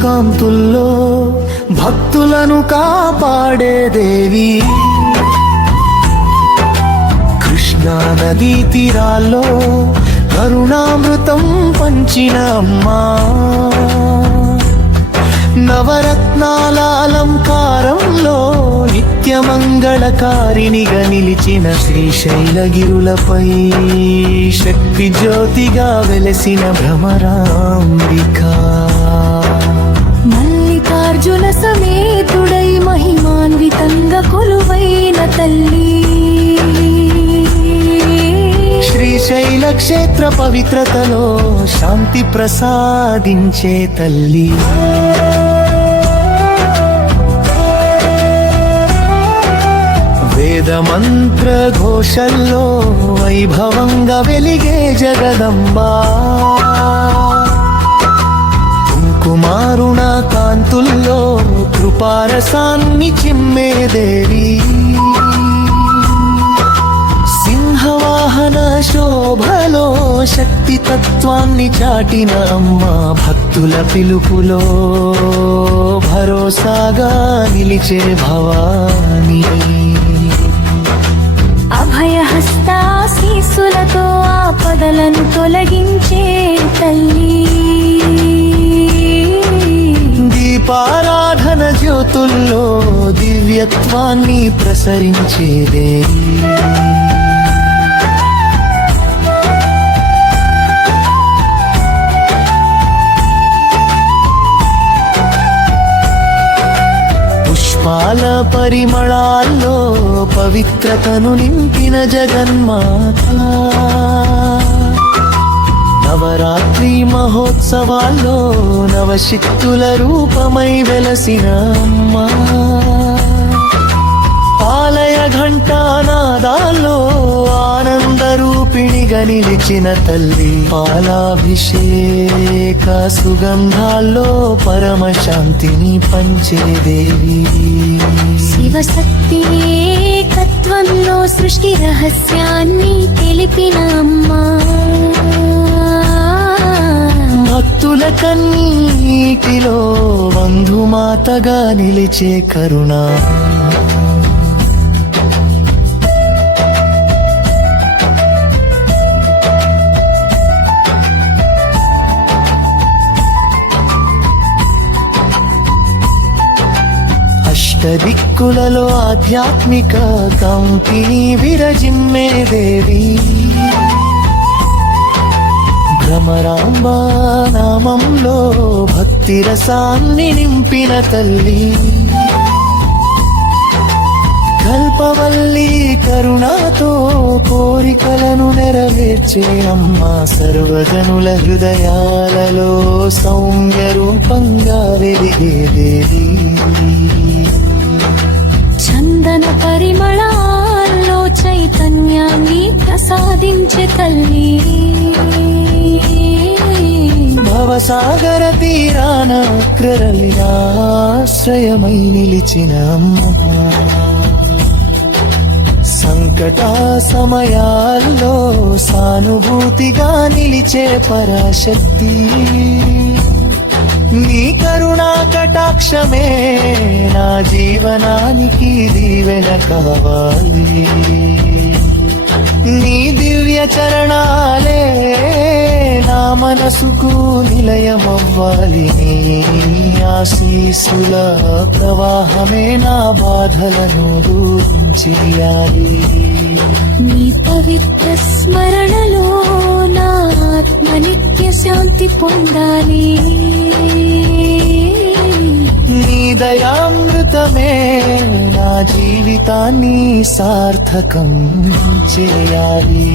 కాంతుల్లో భక్తులను కాపాడే దేవి కృష్ణా నదీ తీరాల్లో కరుణామృతం పంచిన అమ్మా నవరత్నాల అలంకారంలో నిత్యమంగళకారిణిగా నిలిచిన శ్రీశైలగిరులపై శక్తి జ్యోతిగా వెలసిన భ్రమరాంబికా మల్లికార్జున సమేతుడై మహిమాన్వితంగా కొలువైన తల్లి శ్రీశైల క్షేత్ర పవిత్రతలో శాంతి ప్రసాదించే తల్లి వేద మంత్ర ఘోషల్లో వైభవంగా వెలిగే జగదంబా కుంకుమారుణ కాంతుల్లో కృపారసాన్ని చిమ్మే దేవి సింహవాహన శోభలో శక్తి తత్వాన్ని చాటిన అమ్మ భక్తుల పిలుపులో భరోసాగా నిలిచే భవానీ అభయహస్తాశీసులతో ఆపదలను తొలగించే తల్లి దీపారాధన జ్యోతుల్లో దివ్యత్వాన్ని ప్రసరించేదే పుష్పాల పరిమళాల్లో పవిత్రతను నింపిన జగన్మాత నవరాత్రి మహోత్సవాల్లో నవశక్తుల రూపమై వెలసిన అమ్మా ఆలయ ఘంటానాదాల్లో ఆనంద రూపిణిగా నిలిచిన తల్లి పాలాభిషేక సుగంధాల్లో పరమశాంతిని పంచే దేవి శివశక్తి ఏకత్వంలో సృష్టి రహస్యాన్ని తెలిపిన అమ్మా భక్తుల కన్నీటిలో బంధుమాతగా నిలిచే కరుణ అష్టదిక్కులలో ఆధ్యాత్మిక కంపిని విరజిమ్మే దేవి భ్రమరాంబా నామంలో భక్తి రసాన్ని నింపిన తల్లి కల్పవల్లి కరుణాతో కోరికలను నెరవేర్చే అమ్మ సర్వజనుల హృదయాలలో సౌమ్య రూపంగా వెలిగే దేవి చందన పరిమళాల్లో చైతన్యాన్ని ప్రసాదించే తల్లి భవసాగర తీరాన క్రరలినాశ్రయమై నిలిచిన అమ్మ సంకట సమయాల్లో సానుభూతిగా నిలిచే పరాశక్తి నీ కరుణా కటాక్షమే నా జీవనానికి దీవెన కావాలి నీ దివ్య చరణాలే నా మనసుకు నిలయమవ్వాలి నీ ఆశీస్సుల ప్రవాహమే నా బాధలను దూరం చేయాలి నీ పవిత్ర స్మరణలో నా ఆత్మ నిత్య శాంతి పొందాలి నీ దయామృతమే నా జీవితాన్ని సార్థకం చేయాలి